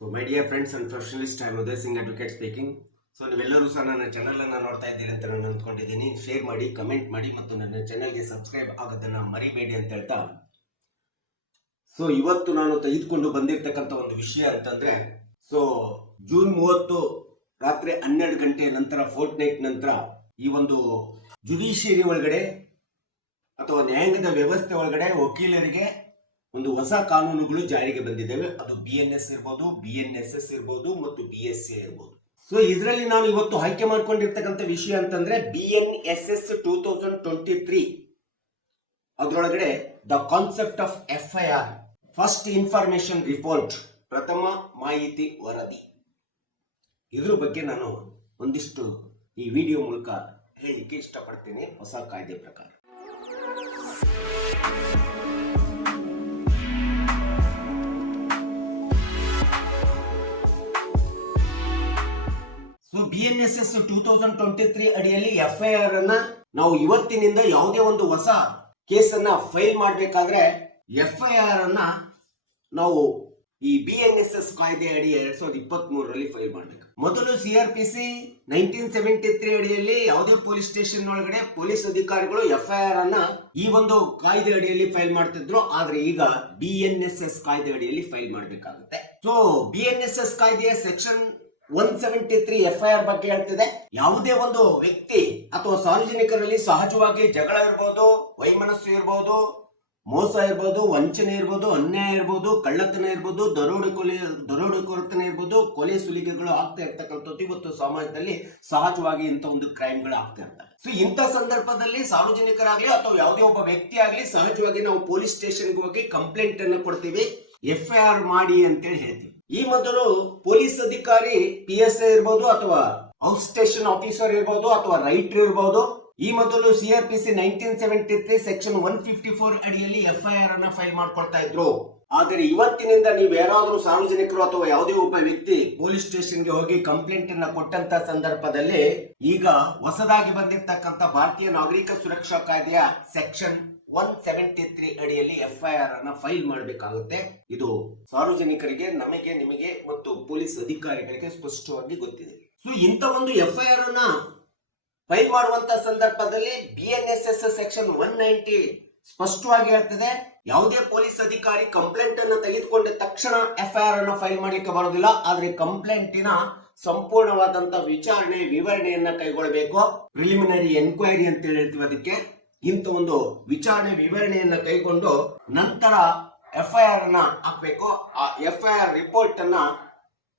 So my dear friends and professionalist I Uday Singh advocate speaking. So ನೀವೆಲ್ಲರೂ ಸಹ ನನ್ನ ಚಾನಲನ್ನು ನೋಡ್ತಾ ಇದ್ದೀರಿ ಅಂತ ನಾನು ಅಂದ್ಕೊಂಡಿದ್ದೀನಿ. ಶೇರ್ ಮಾಡಿ, ಕಮೆಂಟ್ ಮಾಡಿ ಮತ್ತು ನನ್ನ ಚಾನಲ್ಗೆ ಸಬ್ಸ್ಕ್ರೈಬ್ ಆಗೋದನ್ನು ಮರಿಬೇಡಿ ಅಂತ ಹೇಳ್ತಾ, ಸೊ ಇವತ್ತು ನಾನು ತೆಗೆದುಕೊಂಡು ಬಂದಿರತಕ್ಕಂಥ ಒಂದು ವಿಷಯ ಅಂತಂದ್ರೆ, ಸೊ ಜೂನ್ 30 ರಾತ್ರಿ 12 ಗಂಟೆ ನಂತರ, ಫೋರ್ಟ್ ನೈಟ್ ನಂತರ ಈ ಒಂದು ಜುಡಿಷಿಯರಿ ಒಳಗಡೆ ಅಥವಾ ನ್ಯಾಯಾಂಗದ ವ್ಯವಸ್ಥೆ ಒಳಗಡೆ ವಕೀಲರಿಗೆ ಒಂದು ಹೊಸ ಕಾನೂನುಗಳು ಜಾರಿಗೆ ಬಂದಿದ್ದಾವೆ. ಅದು BNS ಇರ್ಬೋದು, BNSS ಇರ್ಬೋದು ಮತ್ತು BSA ಇರ್ಬೋದು. ಸೊ ಇದರಲ್ಲಿ ನಾನು ಇವತ್ತು ಆಯ್ಕೆ ಮಾಡ್ಕೊಂಡಿರ್ತಕ್ಕಂಥ ವಿಷಯ ಅಂತಂದ್ರೆ BNSS 2023. ಅದರೊಳಗಡೆ the concept of FIR, first information report, ಪ್ರಥಮ ಮಾಹಿತಿ ವರದಿ. ಇದ್ರ ಬಗ್ಗೆ ನಾನು ಒಂದಿಷ್ಟು ಈ ವಿಡಿಯೋ ಮೂಲಕ ಹೇಳಲಿಕ್ಕೆ ಇಷ್ಟಪಡ್ತೀನಿ. ಹೊಸ ಕಾಯ್ದೆ ಪ್ರಕಾರ ಸೊ BNSS 2023 ಅಡಿಯಲ್ಲಿ FIR ಅನ್ನ ನಾವು ಇವತ್ತಿನಿಂದ ಯಾವುದೇ ಒಂದು ಹೊಸ ಕೇಸನ್ನ ಫೈಲ್ ಮಾಡಬೇಕಾದ್ರೆ FIR ಅನ್ನ ನಾವು ಈ BNSS ಕಾಯ್ದೆ ಅಡಿ 2023ರಲ್ಲಿ ಫೈಲ್ ಮಾಡಬೇಕು. ಮೊದಲು CRPC 1973 ಅಡಿಯಲ್ಲಿ ಯಾವುದೇ ಪೊಲೀಸ್ ಸ್ಟೇಷನ್ ಒಳಗಡೆ ಪೊಲೀಸ್ ಅಧಿಕಾರಿಗಳು FIR ಅನ್ನ ಈ ಒಂದು ಕಾಯ್ದೆ ಅಡಿಯಲ್ಲಿ ಫೈಲ್ ಮಾಡ್ತಿದ್ರು. ಆದ್ರೆ ಈಗ BNSS ಕಾಯ್ದೆ ಅಡಿಯಲ್ಲಿ ಫೈಲ್ ಮಾಡಬೇಕಾಗುತ್ತೆ. ಸೊ BNSS ಕಾಯ್ದೆಯ ಸೆಕ್ಷನ್ 173 FIR ಬಗ್ಗೆ ಹೇಳ್ತಿದೆ. ಯಾವುದೇ ಒಂದು ವ್ಯಕ್ತಿ ಅಥವಾ ಸಾರ್ವಜನಿಕರಲ್ಲಿ ಸಹಜವಾಗಿ ಜಗಳ ಇರ್ಬೋದು, ವೈಮನಸ್ಸು ಇರ್ಬೋದು, ಮೋಸ ಇರ್ಬೋದು, ವಂಚನೆ ಇರ್ಬೋದು, ಅನ್ಯಾಯ ಇರ್ಬೋದು, ಕಳ್ಳತನ ಇರ್ಬೋದು, ದರೋಡೆಕೋರತನ ಇರ್ಬೋದು, ಕೊಲೆ ಸುಲಿಗೆಗಳು ಆಗ್ತಾ ಇರ್ತಕ್ಕಂಥದ್ದು ಇವತ್ತು ಸಮಾಜದಲ್ಲಿ ಸಹಜವಾಗಿ ಇಂಥ ಒಂದು ಕ್ರೈಮ್ಗಳು ಆಗ್ತಾ ಇರ್ತವೆ. ಸೊ ಇಂಥ ಸಂದರ್ಭದಲ್ಲಿ ಸಾರ್ವಜನಿಕರಾಗ್ಲಿ ಅಥವಾ ಯಾವುದೇ ಒಬ್ಬ ವ್ಯಕ್ತಿ ಆಗ್ಲಿ ಸಹಜವಾಗಿ ನಾವು ಪೊಲೀಸ್ ಸ್ಟೇಷನ್ಗೆ ಹೋಗಿ ಕಂಪ್ಲೇಂಟ್ ಅನ್ನು ಕೊಡ್ತೀವಿ, FIR ಮಾಡಿ ಅಂತೇಳಿ ಹೇಳ್ತೀವಿ. ಈ ಮೊದಲು ಪೊಲೀಸ್ ಅಧಿಕಾರಿ PSI ಇರ್ಬೋದು ಅಥವಾ ಔಟ್ ಸ್ಟೇಷನ್ ಆಫೀಸರ್ ಇರ್ಬೋದು ಅಥವಾ ರೈಟರ್ ಇರ್ಬೋದು, ಈ ಮೊದಲು CRPC 1973 ಸೆಕ್ಷನ್ 154 ಅಡಿಯಲ್ಲಿ FIR ಅನ್ನ ಫೈಲ್ ಮಾಡ್ಕೊಳ್ತಾ ಇದ್ರು. ಆದರೆ ಇವತ್ತಿನಿಂದ ನೀವು ಯಾರಾದ್ರೂ ಸಾರ್ವಜನಿಕರು ಅಥವಾ ಯಾವುದೇ ಒಬ್ಬ ವ್ಯಕ್ತಿ ಪೊಲೀಸ್ ಸ್ಟೇಷನ್ಗೆ ಹೋಗಿ ಕಂಪ್ಲೇಂಟ್ ಅನ್ನ ಕೊಟ್ಟಂತ ಸಂದರ್ಭದಲ್ಲಿ ಈಗ ಹೊಸದಾಗಿ ಬಂದಿರತಕ್ಕಂತ ಭಾರತೀಯ ನಾಗರಿಕ ಸುರಕ್ಷಾ ಕಾಯ್ದೆಯ ಸೆಕ್ಷನ್ 173 ಅಡಿಯಲ್ಲಿ FIR ಅನ್ನ ಫೈಲ್ ಮಾಡಬೇಕಾಗುತ್ತೆ. ಇದು ಸಾರ್ವಜನಿಕರಿಗೆ, ನಮಗೆ, ನಿಮಗೆ ಮತ್ತು ಪೊಲೀಸ್ ಅಧಿಕಾರಿಗಳಿಗೆ ಸ್ಪಷ್ಟವಾಗಿ ಗೊತ್ತಿದೆ. ಸೊ ಇಂಥ ಒಂದು FIR ಅನ್ನ ಫೈಲ್ ಮಾಡುವಂತ ಸಂದರ್ಭದಲ್ಲಿ BNSS ಸೆಕ್ಷನ್ 190 ಸ್ಪಷ್ಟವಾಗಿ ಹೇಳ್ತದೆ, ಯಾವುದೇ ಪೊಲೀಸ್ ಅಧಿಕಾರಿ ಕಂಪ್ಲೇಂಟ್ ಅನ್ನು ತೆಗೆದುಕೊಂಡ ತಕ್ಷಣ FIR ಅನ್ನು ಫೈಲ್ ಮಾಡ್ಲಿಕ್ಕೆ ಬರೋದಿಲ್ಲ. ಆದ್ರೆ ಕಂಪ್ಲೇಂಟಿನ ಸಂಪೂರ್ಣವಾದಂತ ವಿಚಾರಣೆ, ವಿವರಣೆಯನ್ನ ಕೈಗೊಳ್ಳಬೇಕು. ಪ್ರಿಲಿಮಿನರಿ ಎನ್ಕ್ವೈರಿ ಅಂತ ಹೇಳ್ತೀವಿ ಅದಕ್ಕೆ. ಇಂಥ ಒಂದು ವಿಚಾರಣೆ, ವಿವರಣೆಯನ್ನ ಕೈಗೊಂಡು ನಂತರ FIR ಅನ್ನ ಹಾಕ್ಬೇಕು. ಆ FIR ರಿಪೋರ್ಟ್ ಅನ್ನ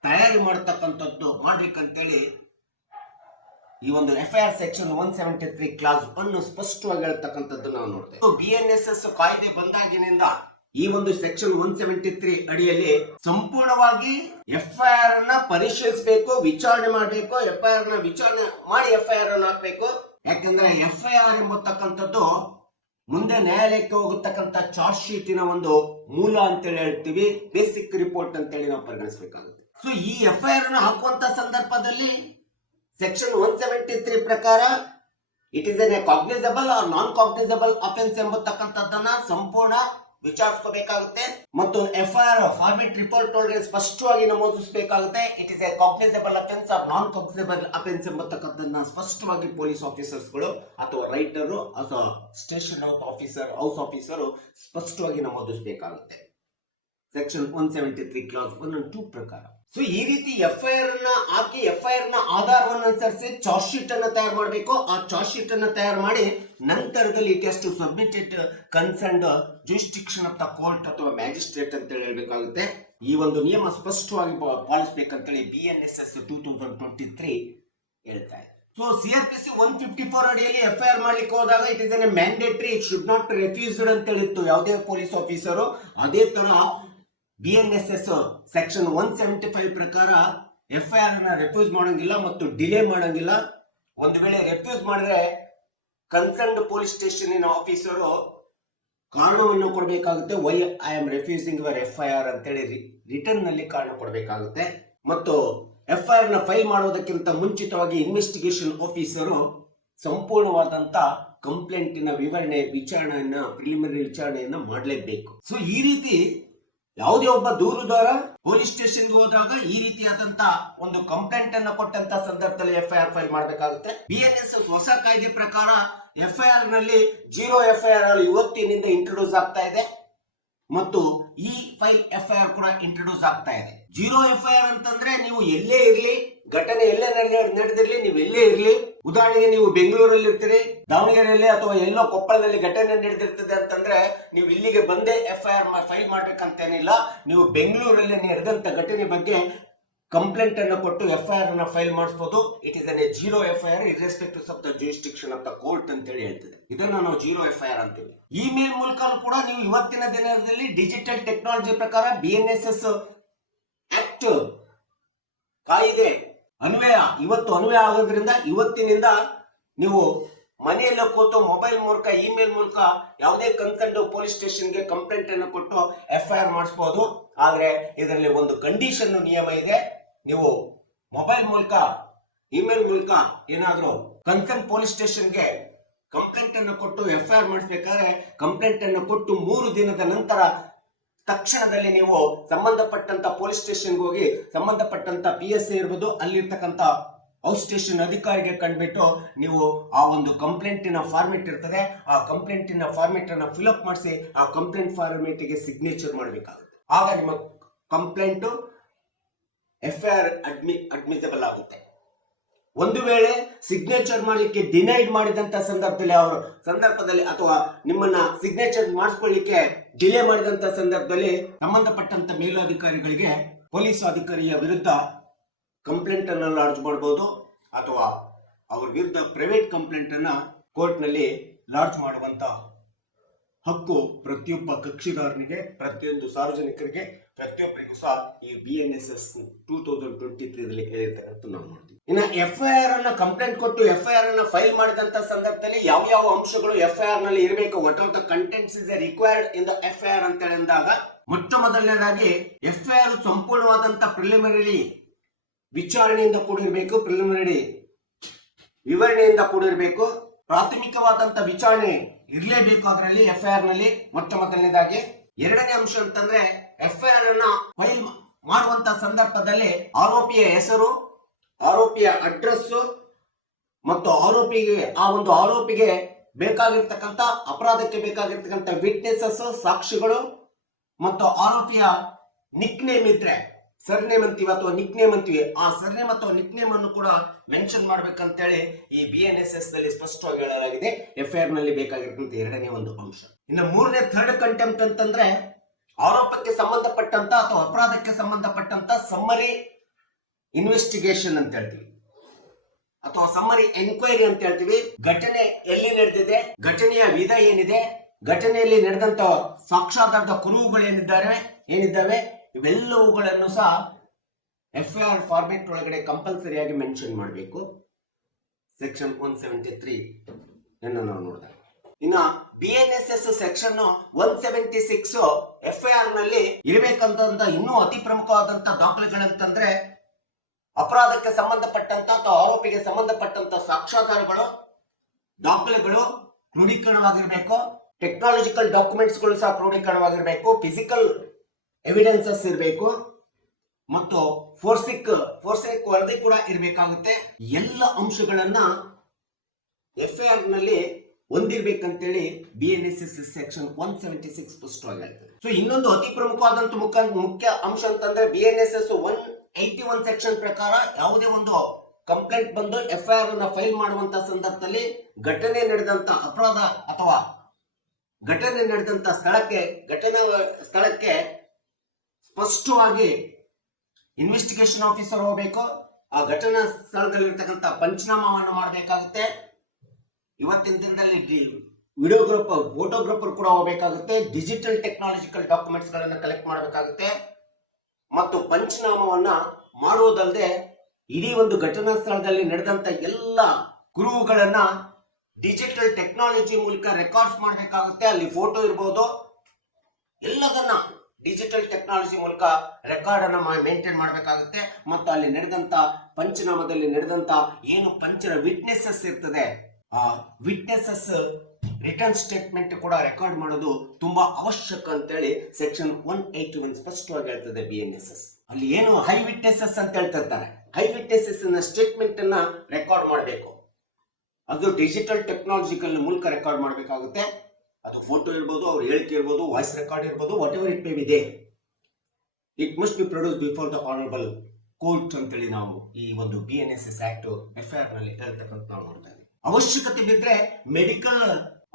ತಯಾರಿ ಮಾಡತಕ್ಕಂಥದ್ದು ಮಾಡ್ಬೇಕಂತೇಳಿ ಈ ಒಂದು FIR ಸೆಕ್ಷನ್ 173 ಕ್ಲಾಸ್ ಅನ್ನು ಸ್ಪಷ್ಟವಾಗಿ ಹೇಳ್ತಕ್ಕಂಥದ್ದು ನಾವು ನೋಡ್ತೇವೆ. BNSS ಕಾಯ್ದೆ ಬಂದಾಗಿನಿಂದ ಈ ಒಂದು ಸೆಕ್ಷನ್ 173 ಅಡಿಯಲ್ಲಿ ಸಂಪೂರ್ಣವಾಗಿ FIR ಅನ್ನ ಪರಿಶೀಲಿಸಬೇಕು, ವಿಚಾರಣೆ ಮಾಡಬೇಕು. FIR ನ ವಿಚಾರಣೆ ಮಾಡಿ FIR ಅನ್ನು ಹಾಕ್ಬೇಕು. ಯಾಕಂದ್ರೆ FIR ಎಂಬತಕ್ಕಂಥದ್ದು ಮುಂದೆ ನ್ಯಾಯಾಲಯಕ್ಕೆ ಹೋಗತಕ್ಕಂಥ ಚಾರ್ಜ್ ಶೀಟಿನ ಒಂದು ಮೂಲ ಅಂತೇಳಿ ಹೇಳ್ತೀವಿ, ಬೇಸಿಕ್ ರಿಪೋರ್ಟ್ ಅಂತೇಳಿ ನಾವು ಪರಿಗಣಿಸಬೇಕಾಗುತ್ತೆ. ಸೊ ಈ FIR ಅನ್ನು ಹಾಕುವಂತ ಸಂದರ್ಭದಲ್ಲಿ ಸೆಕ್ಷನ್ 173 ಪ್ರಕಾರ it is an cognizable or non cognizable offence ಎಂಬತಕ್ಕಂಥದ್ದನ್ನ ಸಂಪೂರ್ಣ ವಿಚಾರಿಸಬೇಕಾಗುತ್ತೆ. ಮತ್ತು FIR ಫಾರ್ಮೆಟ್ ರಿಪೋರ್ಟ್ ಒಳಗೆ ಸ್ಪಷ್ಟವಾಗಿ ನಮೂದಿಸಬೇಕಾಗುತ್ತೆ. It is a cognizable offence or non cognizable offence ಎಂಬತಕ್ಕಂಥದ್ದನ್ನ ಸ್ಪಷ್ಟವಾಗಿ ಪೊಲೀಸ್ ಆಫೀಸರ್ಸ್ಗಳು ಅಥವಾ ರೈಟರು ಅಥವಾ ಸ್ಟೇಷನ್ ಹೌಸ್ ಆಫೀಸರ್ ಸ್ಪಷ್ಟವಾಗಿ ನಮೂದಿಸಬೇಕಾಗುತ್ತೆ ಸೆಕ್ಷನ್ 173 ಕ್ಲಾಸ್ 1 and 2 ಪ್ರಕಾರ. ಸೊ ಈ ರೀತಿ FIR ಅನ್ನ ಹಾಕಿ FIR ನ ಆಧಾರವನ್ನು ಅನುಸರಿಸಿ ಚಾರ್ಜ್ ಶೀಟ್ ಅನ್ನ ತಯಾರು ಮಾಡಬೇಕು. ಆ ಚಾರ್ಜ್ ಶೀಟ್ ಅನ್ನ ತಯಾರು ಮಾಡಿ ನಂತರದಲ್ಲಿ it has to submitted concerned jurisdiction of the court ಅಥವಾ ಮ್ಯಾಜಿಸ್ಟ್ರೇಟ್ ಅಂತ ಹೇಳಬೇಕಾಗುತ್ತೆ. ಈ ಒಂದು ನಿಯಮ ಸ್ಪಷ್ಟವಾಗಿ ಪಾಲಿಸಬೇಕಂತೇಳಿ BNSS 2023 ಹೇಳ್ತಾ ಇದೆ. ಸೊ CRPC 154 ಅಡಿಯಲ್ಲಿ FIR ಮಾಡ್ಲಿಕ್ಕೆ ಹೋದಾಗ it is N mandatory, it should not refused ಅಂತ ಹೇಳಿತ್ತು ಯಾವುದೇ ಪೊಲೀಸ್ ಆಫೀಸರು. ಅದೇ ತರ BNSS ಸೆಕ್ಷನ್ 175 ಪ್ರಕಾರ FIR ಅನ್ನ ರೆಫ್ಯೂಸ್ ಮಾಡಂಗಿಲ್ಲ ಮತ್ತು ಡಿಲೇ ಮಾಡಂಗಿಲ್ಲ. ಒಂದು ವೇಳೆ ರೆಫ್ಯೂಸ್ ಮಾಡಿದ್ರೆ ಕನ್ಸರ್ನ್ಡ್ ಪೊಲೀಸ್ ಸ್ಟೇಷನ್ ಆಫೀಸರು ಕಾರಣವನ್ನು ಕೊಡಬೇಕಾಗುತ್ತೆ. Why I am refusing your FIR ಅಂತೇಳಿ ರಿಟರ್ನ್ ನಲ್ಲಿ ಕಾರಣ ಕೊಡಬೇಕಾಗುತ್ತೆ. ಮತ್ತು FIR ನ ಫೈಲ್ ಮಾಡುವುದಕ್ಕಿಂತ ಮುಂಚಿತವಾಗಿ ಇನ್ವೆಸ್ಟಿಗೇಷನ್ ಆಫೀಸರು ಸಂಪೂರ್ಣವಾದಂತ ಕಂಪ್ಲೇಂಟಿನ ವಿವರಣೆ, ವಿಚಾರಣೆಯನ್ನ, ಪ್ರಿಲಿಮಿನರಿ ವಿಚಾರಣೆಯನ್ನ ಮಾಡಲೇಬೇಕು. ಸೊ ಈ ರೀತಿ ಯಾವುದೇ ಒಬ್ಬ ದೂರುದಾರ ಪೊಲೀಸ್ ಸ್ಟೇಷನ್ಗೆ ಹೋದಾಗ ಈ ರೀತಿಯಾದಂತ ಒಂದು ಕಂಪ್ಲೇಂಟ್ ಅನ್ನ ಕೊಟ್ಟಂತ ಸಂದರ್ಭದಲ್ಲಿ FIR ಫೈಲ್ ಮಾಡಬೇಕಾಗುತ್ತೆ. BNSS ಹೊಸ ಕಾಯ್ದೆ ಪ್ರಕಾರ FIR ನಲ್ಲಿ 0 FIR ಇವತ್ತಿನಿಂದ ಇಂಟ್ರೊಡ್ಯೂಸ್ ಆಗ್ತಾ ಇದೆ ಮತ್ತು ಈ ಫೈಲ್ FIR ಕೂಡ ಇಂಟ್ರೊಡ್ಯೂಸ್ ಆಗ್ತಾ ಇದೆ. 0 FIR ಅಂತಂದ್ರೆ ನೀವು ಎಲ್ಲೇ ಇರ್ಲಿ, ಘಟನೆ ಎಲ್ಲೇ ನಡೆದಿರ್ಲಿ, ನೀವು ಎಲ್ಲೇ ಇರ್ಲಿ, ಉದಾಹರಣೆಗೆ ನೀವು ಬೆಂಗಳೂರಲ್ಲಿ ಇರ್ತೀರಿ, ದಾವಣಗೆರೆಯಲ್ಲಿ ಅಥವಾ ಎಲ್ಲೋ ಕೊಪ್ಪಳದಲ್ಲಿ ಘಟನೆ ನಡೆದಿರ್ತದೆ ಅಂತಂದ್ರೆ ನೀವು ಇಲ್ಲಿಗೆ ಬಂದೇ FIR ಫೈಲ್ ಮಾಡ್ಬೇಕಂತೇನಿಲ್ಲ. ನೀವು ಬೆಂಗಳೂರಲ್ಲಿ ನಡೆದಂತ ಘಟನೆ ಬಗ್ಗೆ ಕಂಪ್ಲೇಂಟ್ ಅನ್ನು ಕೊಟ್ಟು FIR ಅನ್ನ ಫೈಲ್ ಮಾಡಿಸಬಹುದು. It is an 0 FIR irrespective of the jurisdiction of the court ಅಂತ ಹೇಳಿ ಹೇಳ್ತದೆ. ಇದನ್ನ ನಾವು 0 FIR ಅಂತೀವಿ. ಇಮೇಲ್ ಮೂಲಕ ಕೂಡ ನೀವು ಇವತ್ತಿನ ದಿನದಲ್ಲಿ ಡಿಜಿಟಲ್ ಟೆಕ್ನಾಲಜಿ ಪ್ರಕಾರ BNSS ಆಕ್ಟ್ ಕಾಯ್ದೆ ಇವತ್ತು ಅನ್ವಯ ಆಗೋದ್ರಿಂದ ಇವತ್ತಿನಿಂದ ನೀವು ಮನೆಯಲ್ಲ ಕೂತು ಮೊಬೈಲ್ ಮೂಲಕ ಇಮೇಲ್ ಮೂಲಕ ಯಾವುದೇ ಕನ್ಸರ್ನ್ ಪೊಲೀಸ್ ಸ್ಟೇಷನ್ಗೆ ಕಂಪ್ಲೇಂಟ್ ಅನ್ನು ಕೊಟ್ಟು FIR ಮಾಡಿಸಬಹುದು. ಆದ್ರೆ ಇದರಲ್ಲಿ ಒಂದು ಕಂಡೀಷನ್ ನಿಯಮ ಇದೆ. ನೀವು ಮೊಬೈಲ್ ಮೂಲಕ ಇಮೇಲ್ ಮೂಲಕ ಏನಾದ್ರೂ ಕನ್ಸರ್ನ್ ಪೊಲೀಸ್ ಸ್ಟೇಷನ್ಗೆ ಕಂಪ್ಲೇಂಟ್ ಅನ್ನು ಕೊಟ್ಟು FIR ಮಾಡಿಸ್ಬೇಕಾದ್ರೆ ಕಂಪ್ಲೇಂಟ್ ಅನ್ನು ಕೊಟ್ಟು 3 ದಿನದ ನಂತರ ತಕ್ಷಣದಲ್ಲಿ ನೀವು ಸಂಬಂಧಪಟ್ಟಂತ ಪೊಲೀಸ್ ಸ್ಟೇಷನ್ಗೆ ಹೋಗಿ ಸಂಬಂಧಪಟ್ಟಂತ PSI ಇರ್ಬೋದು, ಅಲ್ಲಿರ್ತಕ್ಕಂಥ ಔಟ್ ಸ್ಟೇಷನ್ ಅಧಿಕಾರಿಗೆ ಕಂಡುಬಿಟ್ಟು ನೀವು ಆ ಒಂದು ಕಂಪ್ಲೇಂಟಿನ ಫಾರ್ಮೆಟ್ ಇರ್ತದೆ, ಆ ಕಂಪ್ಲೇಂಟಿನ ಫಾರ್ಮೆಟ್ ಅನ್ನ ಫಿಲ್ಅಪ್ ಮಾಡಿಸಿ ಆ ಕಂಪ್ಲೇಂಟ್ ಫಾರ್ಮೆಟ್ಗೆ ಸಿಗ್ನೇಚರ್ ಮಾಡಬೇಕಾಗುತ್ತೆ. ಆಗ ನಿಮ್ಮ ಕಂಪ್ಲೇಂಟ್ FIR ಅಡ್ಮಿಸಬಲ್ ಆಗುತ್ತೆ. ಒಂದು ವೇಳೆ ಸಿಗ್ನೇಚರ್ ಮಾಡಲಿಕ್ಕೆ ಡಿನೈಡ್ ಮಾಡಿದಂತ ಸಂದರ್ಭದಲ್ಲಿ ಅಥವಾ ನಿಮ್ಮನ್ನ ಸಿಗ್ನೇಚರ್ ಮಾಡಿಸ್ಕೊಳ್ಳಿಕ್ಕೆ ಡಿಲೇ ಮಾಡಿದಂತ ಸಂದರ್ಭದಲ್ಲಿ ಸಂಬಂಧಪಟ್ಟಂತ ಮೇಲಧಿಕಾರಿಗಳಿಗೆ ಪೊಲೀಸ್ ಅಧಿಕಾರಿಯ ವಿರುದ್ಧ ಕಂಪ್ಲೇಂಟ್ ಅನ್ನ ಲಾಡ್ಜ್ ಮಾಡಬಹುದು ಅಥವಾ ಅವ್ರ ವಿರುದ್ಧ ಪ್ರೈವೇಟ್ ಕಂಪ್ಲೇಂಟ್ ಅನ್ನ ಕೋರ್ಟ್ ನಲ್ಲಿ ಲಾಡ್ಜ್ ಮಾಡುವಂತ ಹಕ್ಕು ಪ್ರತಿಯೊಬ್ಬ ಕಕ್ಷಿದಾರನಿಗೆ, ಪ್ರತಿಯೊಂದು ಸಾರ್ವಜನಿಕರಿಗೆ, ಪ್ರತಿಯೊಬ್ಬರಿಗೂ ಸಹ ಈ BNSS 2023 ಹೇಳಿರ್ತಕ್ಕಂಥ ನಾವು ನೋಡ್ತೀವಿ. ಇನ್ನು FIR ಅನ್ನ ಕಂಪ್ಲೇಂಟ್ ಕೊಟ್ಟು FIR ಅನ್ನ ಫೈಲ್ ಮಾಡಿದಂತ ಸಂದರ್ಭದಲ್ಲಿ ಯಾವ ಅಂಶಗಳು FIR ನಲ್ಲಿ ಇರಬೇಕು, what are the contents is required in the FIR ಅಂತ ಹೇಳಿದಾಗ ಮೊಟ್ಟ ಮೊದಲನೇದಾಗಿ FIR ಸಂಪೂರ್ಣವಾದಂತ ಪ್ರಿಲಿಮಿನರಿ ವಿಚಾರಣೆಯಿಂದ ಕೂಡಿರಬೇಕು, ಪ್ರಿಲಿಮಿನರಿ ವಿವರಣೆಯಿಂದ ಕೂಡಿರಬೇಕು, ಪ್ರಾಥಮಿಕವಾದಂತ ವಿಚಾರಣೆ ಇರಲೇಬೇಕು ಅದರಲ್ಲಿ FIR ನಲ್ಲಿ ಮೊಟ್ಟ ಮೊದಲನೇದಾಗಿ. ಎರಡನೇ ಅಂಶ ಅಂತಂದ್ರೆ FIR ಅನ್ನ ಫೈಲ್ ಮಾಡುವಂತ ಸಂದರ್ಭದಲ್ಲಿ ಆರೋಪಿಯ ಹೆಸರು, ಆರೋಪಿಯ ಅಡ್ರೆಸ್ ಮತ್ತು ಆರೋಪಿಗೆ ಬೇಕಾಗಿರ್ತಕ್ಕಂಥ ಅಪರಾಧಕ್ಕೆ ಬೇಕಾಗಿರ್ತಕ್ಕಂಥ ವಿಟ್ನೆಸಸ್, ಸಾಕ್ಷಿಗಳು ಮತ್ತು ಆರೋಪಿಯ ನಿಕ್ ನೇಮ್ ಇದ್ರೆ ಸರ್ನೇಮ್ ಅಂತೀವಿ ಅಥವಾ ನಿಕ್ ನೇಮ್ ಅಂತೀವಿ, ಆ ಸರ್ನೇಮ್ ಅಥವಾ ನಿಕ್ ನೇಮ್ ಅನ್ನು ಕೂಡ ಮೆನ್ಷನ್ ಮಾಡ್ಬೇಕಂತೇಳಿ ಈ BNSS ನಲ್ಲಿ ಸ್ಪಷ್ಟವಾಗಿ ಹೇಳಲಾಗಿದೆ. FIR ನಲ್ಲಿ ಬೇಕಾಗಿರ್ತಕ್ಕಂಥ ಎರಡನೇ ಒಂದು ಅಂಶ. ಇನ್ನು ಮೂರನೇ ಥರ್ಡ್ ಕಂಟೆಂಪ್ಟ್ ಅಂತಂದ್ರೆ ಆರೋಪಕ್ಕೆ ಸಂಬಂಧಪಟ್ಟಂತ ಅಥವಾ ಅಪರಾಧಕ್ಕೆ ಸಂಬಂಧಪಟ್ಟಂತ ಸಮ್ಮರಿ ಇನ್ವೆಸ್ಟಿಗೇಷನ್ ಅಂತ ಹೇಳ್ತೀವಿ ಅಥವಾ ಸಮ್ಮರಿ ಎನ್ಕ್ವೈರಿ ಅಂತ ಹೇಳ್ತೀವಿ. ಘಟನೆ ಎಲ್ಲಿ ನಡೆದಿದೆ, ಘಟನೆಯ ವಿಧ ಏನಿದೆ, ಘಟನೆಯಲ್ಲಿ ನಡೆದಂತ ಸಾಕ್ಷ್ಯಾಧಾರದ ಕುರುಹುಗಳು ಏನಿದ್ದಾವೆ ಇವೆಲ್ಲವುಗಳನ್ನು ಸಹ FIR ಫಾರ್ಮೆಟ್ ಒಳಗಡೆ ಕಂಪಲ್ಸರಿಯಾಗಿ ಮೆನ್ಷನ್ ಮಾಡಬೇಕು. ಸೆಕ್ಷನ್ 173 ಅನ್ನು ನಾವು ನೋಡಿದಾಗ ಇನ್ನ BNSS ಸೆಕ್ಷನ್ 176 FIR ನಲ್ಲಿ ಇರಬೇಕಂತ ಇನ್ನೂ ಅತಿ ಪ್ರಮುಖವಾದಂತ ದಾಖಲೆಗಳಂತಂದ್ರೆ ಅಪರಾಧಕ್ಕೆ ಸಂಬಂಧಪಟ್ಟಂತ ಅಥವಾ ಆರೋಪಿಗೆ ಸಂಬಂಧಪಟ್ಟಂತ ಸಾಕ್ಷ್ಯಾಧಾರಗಳು, ದಾಖಲೆಗಳು ಕ್ರೋಢೀಕರಣವಾಗಿರ್ಬೇಕು, ಟೆಕ್ನಾಲಜಿಕಲ್ ಡಾಕ್ಯುಮೆಂಟ್ಸ್ಗಳು ಸಹ ಕ್ರೋಢೀಕರಣವಾಗಿರ್ಬೇಕು, ಫಿಸಿಕಲ್ ಎವಿಡೆನ್ಸಸ್ ಇರಬೇಕು ಮತ್ತು ಫೋರ್ಸಿಕ್ ವರದಿ ಕೂಡ ಇರಬೇಕಾಗುತ್ತೆ. ಎಲ್ಲ ಅಂಶಗಳನ್ನ FIR ನಲ್ಲಿ ಹೊಂದಿರ್ಬೇಕಂತೇಳಿ BNSS ಸೆಕ್ಷನ್ 176 ಸ್ಪಷ್ಟವಾಗಿ ಹೇಳ್ತದೆ. ಸೊ ಇನ್ನೊಂದು ಅತಿ ಪ್ರಮುಖವಾದಂತ ಮುಖ್ಯ ಅಂಶ ಅಂತಂದ್ರೆ BNSS 181 ಸೆಕ್ಷನ್ ಪ್ರಕಾರ ಯಾವುದೇ ಒಂದು ಕಂಪ್ಲೇಂಟ್ ಬಂದು FIR ಅನ್ನ ಫೈಲ್ ಮಾಡುವಂತ ಸಂದರ್ಭದಲ್ಲಿ ಘಟನೆ ನಡೆದಂತ ಅಪರಾಧ ಅಥವಾ ಘಟನೆ ನಡೆದಂತ ಸ್ಥಳಕ್ಕೆ ಸ್ಪಷ್ಟವಾಗಿ ಇನ್ವೆಸ್ಟಿಗೇಷನ್ ಆಫೀಸರ್ ಹೋಗಬೇಕು. ಆ ಘಟನಾ ಸ್ಥಳದಲ್ಲಿರ್ತಕ್ಕಂಥ ಪಂಚನಾಮವನ್ನು ಮಾಡಬೇಕಾಗುತ್ತೆ. ಇವತ್ತಿನ ದಿನದಲ್ಲಿ ವಿಡಿಯೋಗ್ರಾಫರ್, ಫೋಟೋಗ್ರಾಫರ್ ಕೂಡ ಹೋಗಬೇಕಾಗುತ್ತೆ. ಡಿಜಿಟಲ್ ಟೆಕ್ನಾಲಜಿಕಲ್ ಡಾಕ್ಯುಮೆಂಟ್ಸ್ ಗಳನ್ನ ಕಲೆಕ್ಟ್ ಮಾಡಬೇಕಾಗುತ್ತೆ ಮತ್ತು ಪಂಚನಾಮವನ್ನ ಮಾಡುವುದಲ್ಲದೆ ಇಡೀ ಒಂದು ಘಟನಾ ಸ್ಥಳದಲ್ಲಿ ನಡೆದಂತ ಎಲ್ಲ ಕುರುಹುಗಳನ್ನ ಡಿಜಿಟಲ್ ಟೆಕ್ನಾಲಜಿ ಮೂಲಕ ರೆಕಾರ್ಡ್ಸ್ ಮಾಡಬೇಕಾಗುತ್ತೆ. ಅಲ್ಲಿ ಫೋಟೋ ಇರಬಹುದು, ಎಲ್ಲದನ್ನ ಡಿಜಿಟಲ್ ಟೆಕ್ನಾಲಜಿ ಮೂಲಕ ರೆಕಾರ್ಡ್ ಅನ್ನ ಮೇಂಟೈನ್ ಮಾಡಬೇಕಾಗುತ್ತೆ. ಮತ್ತು ಅಲ್ಲಿ ನಡೆದಂತ ಪಂಚನಾಮದಲ್ಲಿ ನಡೆದಂತ ಏನು ವಿಟ್ನೆಸಸ್ ಇರ್ತದೆ, ಆ ವಿಟ್ನೆಸಸ್ ರಿಟರ್ನ್ ಸ್ಟೇಟ್ಮೆಂಟ್ ಕೂಡ ರೆಕಾರ್ಡ್ ಮಾಡೋದು ತುಂಬಾ ಅವಶ್ಯಕ ಅಂತೇಳಿ ಸೆಕ್ಷನ್ 181 ಸ್ಪಷ್ಟವಾಗಿ ಹೇಳ್ತದೆ BNSS. ಅಲ್ಲಿ ಏನು ಹೈ ವಿಟ್ನೆಸಸ್ ಅಂತ ಹೇಳ್ತಿರ್ತಾರೆ, ಹೈ ವಿಟ್ನೆಸಸ್ ಸ್ಟೇಟ್ಮೆಂಟ್ ಅನ್ನ ರೆಕಾರ್ಡ್ ಮಾಡಬೇಕು. ಅದು ಡಿಜಿಟಲ್ ಟೆಕ್ನಾಲಜಿಕಲ್ ಮೂಲಕ ರೆಕಾರ್ಡ್ ಮಾಡಬೇಕಾಗುತ್ತೆ. ಅದು ಫೋಟೋ ಇರ್ಬೋದು, ಅವ್ರ ಹೇಳಿಕೆ ಇರ್ಬೋದು, ವಾಯ್ಸ್ ರೆಕಾರ್ಡ್ ಇರ್ಬೋದು, what ever it may be they, it must be produce before the honourable court ಅಂತೇಳಿ ನಾವು ಈ ಒಂದು BNSS ಆಕ್ಟ್ FIR ನಲ್ಲಿ ಹೇಳ್ತಕ್ಕಂಥ ನಾವು ನೋಡ್ತಾ ಇದ್ದೀವಿ. ಅವಶ್ಯಕತೆ ಬಿದ್ರೆ ಮೆಡಿಕಲ್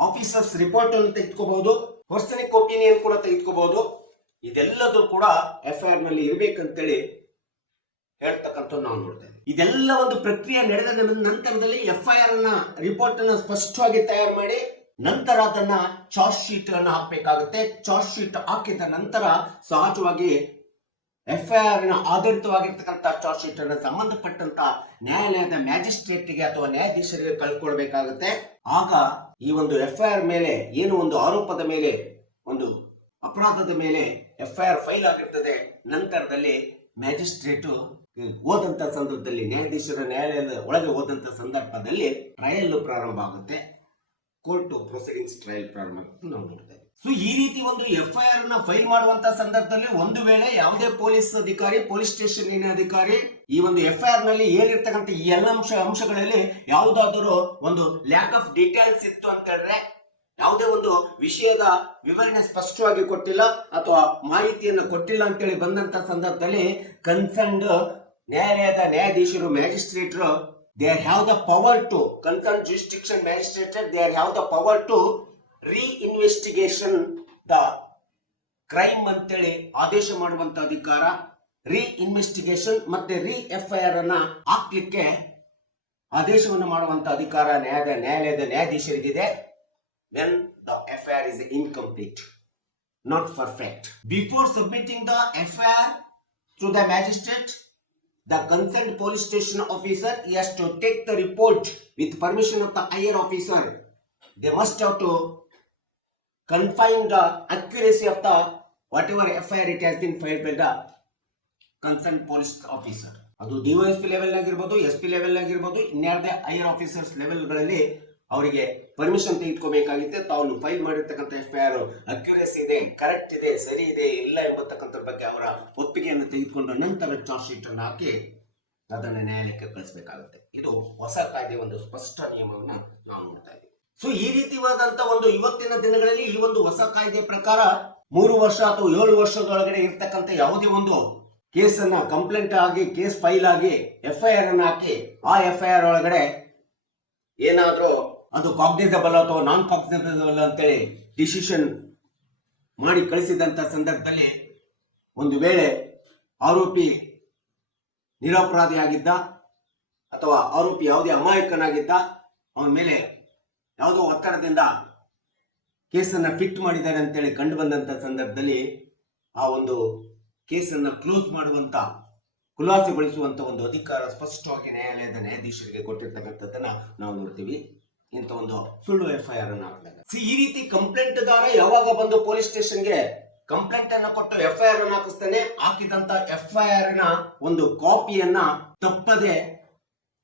ಆಫೀಸರ್ಸ್ ರಿಪೋರ್ಟ್ ಅನ್ನು ತೆಗೆದುಕೋಬಹುದು, ಪರ್ಸನಿಕ್ ಒಪಿನಿಯನ್ ಕೂಡ ತೆಗೆದುಕೋಬಹುದು. ಇದೆಲ್ಲದೂ ಕೂಡ FIR ನಲ್ಲಿ ಇರಬೇಕಂತೇಳಿ ಹೇಳ್ತಕ್ಕಂಥ ನಾವು ನೋಡ್ತೇವೆ. ಇದೆಲ್ಲ ಒಂದು ಪ್ರಕ್ರಿಯೆ ನಡೆದ ನಂತರದಲ್ಲಿ FIR ಅನ್ನ ರಿಪೋರ್ಟ್ ಅನ್ನ ಸ್ಪಷ್ಟವಾಗಿ ತಯಾರು ಮಾಡಿ ನಂತರ ಅದನ್ನ ಚಾರ್ಜ್ ಶೀಟ್ ಅನ್ನು ಹಾಕಬೇಕಾಗುತ್ತೆ. ಚಾರ್ಜ್ ಶೀಟ್ ಹಾಕಿದ ನಂತರ ಸಹಜವಾಗಿ FIR ನ ಆಧಾರಿತವಾಗಿರ್ತಕ್ಕಂಥ ಚಾರ್ಜ್ ಶೀಟ್ ಅನ್ನು ಸಂಬಂಧಪಟ್ಟಂತ ನ್ಯಾಯಾಲಯದ ಮ್ಯಾಜಿಸ್ಟ್ರೇಟ್ಗೆ ಅಥವಾ ನ್ಯಾಯಾಧೀಶರಿಗೆ ಕಳ್ಕೊಳ್ಬೇಕಾಗುತ್ತೆ. ಆಗ ಈ ಒಂದು FIR ಮೇಲೆ ಏನು ಒಂದು ಆರೋಪದ ಮೇಲೆ, ಒಂದು ಅಪರಾಧದ ಮೇಲೆ FIR ಫೈಲ್ ಆಗಿರ್ತದೆ, ನಂತರದಲ್ಲಿ ಮ್ಯಾಜಿಸ್ಟ್ರೇಟ್ ಹೋದಂತ ಸಂದರ್ಭದಲ್ಲಿ, ನ್ಯಾಯಾಧೀಶರ ನ್ಯಾಯಾಲಯದ ಒಳಗೆ ಹೋದಂತ ಸಂದರ್ಭದಲ್ಲಿ ಟ್ರಯಲ್ ಪ್ರಾರಂಭ ಆಗುತ್ತೆ. ಕೋರ್ಟ್ ಪ್ರೊಸೀಡಿಂಗ್ಸ್ ಟ್ರಯಲ್ ಪ್ರಾರಂಭ ಆಗುತ್ತೆ ನಾವು ನೋಡ್ತೇವೆ. ಸೊ ಈ ರೀತಿ ಒಂದು FIR ನ ಫೈಲ್ ಮಾಡುವಂತ ಸಂದರ್ಭದಲ್ಲಿ ಒಂದು ವೇಳೆ ಯಾವುದೇ ಪೊಲೀಸ್ ಅಧಿಕಾರಿ, ಪೊಲೀಸ್ ಸ್ಟೇಷನ್ ಅಧಿಕಾರಿ ಈ ಒಂದು FIR ನಲ್ಲಿ ಏನಿರ್ತಕ್ಕಂಥ ಈ ಎಲ್ಲ ಅಂಶಗಳಲ್ಲಿ ಯಾವುದಾದರೂ ಒಂದು ಲ್ಯಾಕ್ ಆಫ್ ಡೀಟೇಲ್ಸ್ ಇತ್ತು ಅಂತ ಹೇಳಿದ್ರೆ, ಯಾವುದೇ ಒಂದು ವಿಷಯದ ವಿವರಣೆ ಸ್ಪಷ್ಟವಾಗಿ ಕೊಟ್ಟಿಲ್ಲ ಅಥವಾ ಮಾಹಿತಿಯನ್ನು ಕೊಟ್ಟಿಲ್ಲ ಅಂತೇಳಿ ಬಂದಂತ ಸಂದರ್ಭದಲ್ಲಿ ಕನ್ಸರ್ನ್ಡ್ ನ್ಯಾಯಾಲಯದ ನ್ಯಾಯಾಧೀಶರು, ಮ್ಯಾಜಿಸ್ಟ್ರೇಟರು, they have the power to, concerned jurisdiction magistrate, they have the power to re-investigation the crime ಅಂತೇಳಿ ಆದೇಶ ಮಾಡುವಂತ ಅಧಿಕಾರ, ರೀಇನ್ವೆಸ್ಟಿಗೇಷನ್ ಮತ್ತೆ FIR ಅನ್ನ ಹಾಕ್ಲಿಕ್ಕೆ ಆದೇಶವನ್ನು ಮಾಡುವಂತ ಅಧಿಕಾರ ನ್ಯಾಯಾಲಯದ ನ್ಯಾಯಾಧೀಶರಿಗಿದೆ. when the FIR is incomplete, not perfect. Before submitting the FIR to the magistrate, the concerned police station officer, he has to take the report with permission of the higher officer. They must have to confine the accuracy of the whatever FIR it has been filed by the concerned police officer. ಅದು DOSP level ಆಗಿರ್ಬೋದು, SP level ಆಗಿರ್ಬೋದು, ಇನ್ಯಾರದೇ higher officers ಲೆವೆಲ್ಗಳಲ್ಲಿ ಅವರಿಗೆ permission ತೆಗೆದುಕೋಬೇಕಾಗಿದೆ. ತಾವು file ಮಾಡಿರ್ತಕ್ಕಂಥ FIR accuracy ಇದೆ, correct ಇದೆ, ಸರಿ ಇದೆ, ಇಲ್ಲ ಎಂಬತಕ್ಕಂಥ ಬಗ್ಗೆ ಅವರ ಒಪ್ಪಿಗೆಯನ್ನು ತೆಗೆದುಕೊಂಡು ನಂತರ ಚಾರ್ಜ್ ಶೀಟ್ ಅನ್ನು ಹಾಕಿ ಅದನ್ನು ನ್ಯಾಯಾಲಯಕ್ಕೆ ಕಳಿಸಬೇಕಾಗುತ್ತೆ. ಇದು ಹೊಸ ಕಾಯ್ದೆ ಒಂದು ಸ್ಪಷ್ಟ ನಿಯಮವನ್ನು ನಾವು ನೋಡ್ತಾ ಇದ್ದೀವಿ. ಸೊ ಈ ರೀತಿಯಾದಂತ ಒಂದು ಇವತ್ತಿನ ದಿನಗಳಲ್ಲಿ ಈ ಒಂದು ಹೊಸ ಕಾಯ್ದೆ ಪ್ರಕಾರ 3 ವರ್ಷ ಅಥವಾ 7 ವರ್ಷದೊಳಗಡೆ ಇರ್ತಕ್ಕಂಥ ಯಾವುದೇ ಒಂದು ಕೇಸನ್ನ ಕಂಪ್ಲೇಂಟ್ ಆಗಿ, ಕೇಸ್ ಫೈಲ್ ಆಗಿ FIR ಅನ್ನು ಹಾಕಿ ಆ FIR ಒಳಗಡೆ ಏನಾದ್ರೂ ಅದು ಕಾಗ್ನಿಸಬಲ್ ಅಥವಾ ನಾನ್ ಕಾಗ್ನಿಸಬಲ್ ಅಂತೇಳಿ ಡಿಸಿಷನ್ ಮಾಡಿ ಕಳಿಸಿದಂತ ಸಂದರ್ಭದಲ್ಲಿ ಒಂದು ವೇಳೆ ಆರೋಪಿ ನಿರಪರಾಧಿ ಆಗಿದ್ದ ಅಥವಾ ಆರೋಪಿ ಯಾವುದೇ ಅಮಾಯಕನಾಗಿದ್ದ, ಅವನ ಮೇಲೆ ಯಾವುದೋ ಒತ್ತಡದಿಂದ ಕೇಸನ್ನ ಫಿಟ್ ಮಾಡಿದ್ದಾರೆ ಅಂತೇಳಿ ಕಂಡು ಬಂದಂತ ಸಂದರ್ಭದಲ್ಲಿ ಆ ಒಂದು ಕೇಸನ್ನ ಕ್ಲೋಸ್ ಮಾಡುವಂತ, ಖುಲಾಸೆಗೊಳಿಸುವಂತ ಒಂದು ಅಧಿಕಾರ ಸ್ಪಷ್ಟವಾಗಿ ನ್ಯಾಯಾಲಯದ ನ್ಯಾಯಾಧೀಶರಿಗೆ ಕೊಟ್ಟಿರ್ತಕ್ಕಂಥದ್ದನ್ನ ನಾವು ನೋಡ್ತೀವಿ. ಇಂಥ ಒಂದು ಸುಳ್ಳು FIR ಅನ್ನು ಹಾಕಿದಾಗ ಈ ರೀತಿ ಕಂಪ್ಲೇಂಟ್ ದಾರ ಯಾವಾಗ ಬಂದು ಪೊಲೀಸ್ ಸ್ಟೇಷನ್ಗೆ ಕಂಪ್ಲೇಂಟ್ ಅನ್ನ ಕೊಟ್ಟು FIR ಅನ್ನು ಹಾಕಿಸ್ತಾನೆ, ಹಾಕಿದಂತ FIR ನ ಒಂದು ಕಾಪಿಯನ್ನ ತಪ್ಪದೆ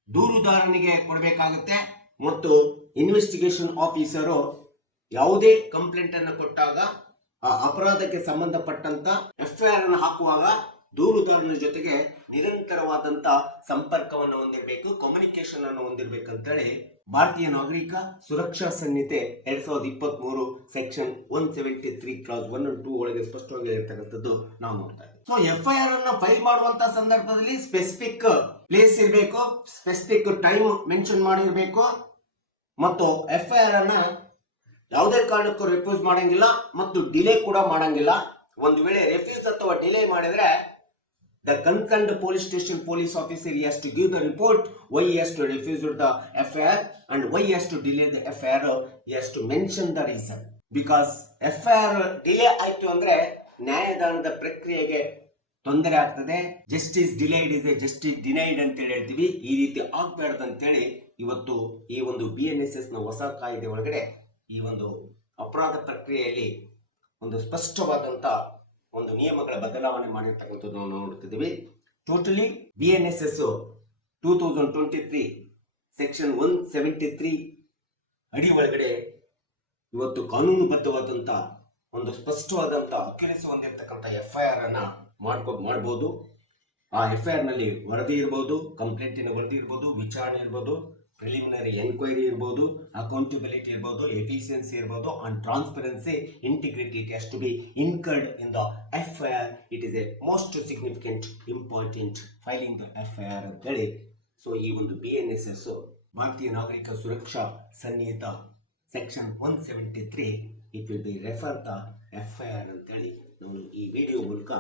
ದೂರುದಾರನಿಗೆ ಕೊಡಬೇಕಾಗುತ್ತೆ. ಮತ್ತು ಇನ್ವೆಸ್ಟಿಗೇಷನ್ ಆಫೀಸರು ಯಾವುದೇ ಕಂಪ್ಲೇಂಟ್ ಅನ್ನು ಕೊಟ್ಟಾಗ ಆ ಅಪರಾಧಕ್ಕೆ ಸಂಬಂಧಪಟ್ಟಂತ FIR ಅನ್ನು ಹಾಕುವಾಗ ದೂರುದಾರನ ಜೊತೆಗೆ ನಿರಂತರವಾದಂತ ಸಂಪರ್ಕವನ್ನು ಹೊಂದಿರಬೇಕು, ಕಮ್ಯುನಿಕೇಶನ್ ಅನ್ನು ಹೊಂದಿರಬೇಕಂತೇಳಿ ಭಾರತೀಯ ನಾಗರಿಕ ಸುರಕ್ಷಾ ಸಂಹಿತೆ 2023 ಸೆಕ್ಷನ್ 173 ಕ್ಲಾಸ್ 1 and 2 ಒಳಗೆ ಸ್ಪಷ್ಟವಾಗಿ ಹೇಳಿರ್ತಕ್ಕಂಥದ್ದು ನಾವು ನೋಡ್ತಾ ಇದ್ದೀವಿ. ಸೊ FIR ಅನ್ನು ಫೈಲ್ ಮಾಡುವಂತ ಸಂದರ್ಭದಲ್ಲಿ ಸ್ಪೆಸಿಫಿಕ್ ಪ್ಲೇಸ್ ಇರಬೇಕು, ಸ್ಪೆಸಿಫಿಕ್ ಟೈಮ್ ಮೆನ್ಷನ್ ಮಾಡಿರಬೇಕು, ಮತ್ತು FIR ಅನ್ನ ಯಾವುದೇ ಕಾರಣಕ್ಕೂ ರಿಫ್ಯೂಸ್ ಮಾಡಂಗಿಲ್ಲ ಮತ್ತು ಡಿಲೇ ಕೂಡ ಮಾಡಂಗಿಲ್ಲ. ಒಂದು ವೇಳೆ ರಿಫ್ಯೂಸ್ ಅಥವಾ ಡಿಲೇ ಮಾಡಿದ್ರೆ the concerned police station police officer, he has to give the report why he has to refuse the FIR and why he has to delay the FIR. He has to mention the reason, because FIR delay ಆಯ್ತು ಅಂದ್ರೆ ನ್ಯಾಯದಾನದ ಪ್ರಕ್ರಿಯೆಗೆ ತೊಂದರೆ ಆಗ್ತದೆ. Justice delayed is A justice denied ಅಂತ ಹೇಳ್ತೀವಿ. ಈ ರೀತಿ ಆಗ್ಬಾರ್ದು ಅಂತೇಳಿ ಇವತ್ತು ಈ ಒಂದು BNSS ನ ಹೊಸ ಕಾಯ್ದೆ ಒಳಗಡೆ ಈ ಒಂದು ಅಪರಾಧ ಪ್ರಕ್ರಿಯೆಯಲ್ಲಿ ಒಂದು ಸ್ಪಷ್ಟವಾದಂತ ಒಂದು ನಿಯಮಗಳ ಬದಲಾವಣೆ ಮಾಡಿರ್ತಕ್ಕಂಥದ್ದು ನಾವು ನೋಡ್ತಿದ್ದೀವಿ. ಟೋಟಲಿ BNSS 2023 ಸೆಕ್ಷನ್ 173 ಅಡಿ ಒಳಗಡೆ ಇವತ್ತು ಕಾನೂನುಬದ್ಧವಾದಂತ ಒಂದು ಸ್ಪಷ್ಟವಾದಂತ ಅಕ್ಯುರೇಸಿ ಹೊಂದಿರತಕ್ಕಂಥ FIR ಅನ್ನ ಮಾಡಬಹುದು. ಆ FIR ನಲ್ಲಿ ವರದಿ ಇರ್ಬೋದು, ಕಂಪ್ಲೇಂಟಿನ ವರದಿ ಇರ್ಬೋದು, ವಿಚಾರಣೆ ಇರ್ಬೋದು, ಪ್ರಿಲಿಮಿನರಿ ಎನ್ಕ್ವೈರಿ ಇರ್ಬೋದು, ಅಕೌಂಟಬಿಲಿಟಿ ಇರ್ಬೋದು, ಎಫಿಷಿಯನ್ಸಿ ಇರ್ಬೋದು, and transparency, integrity, it has to be incurred in the FIR. It is a most significant important filing the FIR ಅಂತೇಳಿ. ಸೊ ಈ ಒಂದು BNSS Bharatiya Nagarik Suraksha Sanhita section 173 it will be refer the FIR ಅಂತೇಳಿ ನಾನು ಈ video ಮೂಲಕ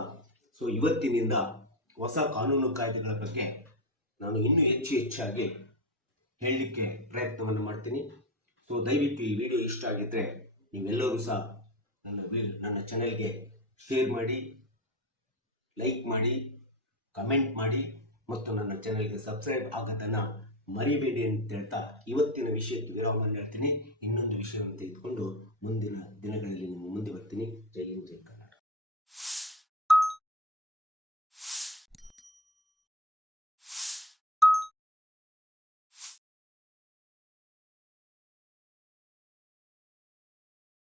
so ಇವತ್ತಿನಿಂದ ಹೊಸ ಕಾನೂನು ಕಾಯ್ದೆಗಳ ಬಗ್ಗೆ ನಾನು ಇನ್ನೂ ಹೆಚ್ಚಾಗಿ ಹೇಳಲಿಕ್ಕೆ ಪ್ರಯತ್ನವನ್ನು ಮಾಡ್ತೀನಿ. ಸೊ ದಯವಿಟ್ಟು ಈ ವಿಡಿಯೋ ಇಷ್ಟ ಆಗಿದ್ದರೆ ನೀವೆಲ್ಲರೂ ಸಹ ನನ್ನ ಚಾನೆಲ್ಗೆ ಶೇರ್ ಮಾಡಿ, ಲೈಕ್ ಮಾಡಿ, ಕಮೆಂಟ್ ಮಾಡಿ ಮತ್ತು ನನ್ನ ಚಾನೆಲ್ಗೆ ಸಬ್ಸ್ಕ್ರೈಬ್ ಆಗೋದನ್ನು ಮರಿಬೇಡಿ ಅಂತ ಹೇಳ್ತಾ ಇವತ್ತಿನ ವಿಷಯಕ್ಕೆ ವಿರಾಮವನ್ನು ಹೇಳ್ತೀನಿ. ಇನ್ನೊಂದು ವಿಷಯವನ್ನು ತೆಗೆದುಕೊಂಡು ಮುಂದಿನ ದಿನಗಳಲ್ಲಿ ನಿಮ್ಮ ಮುಂದೆ ಬರ್ತೀನಿ. ಜೈ ಹಿಂದ್, ಜೈ ಕರ್ನಾಟಕ.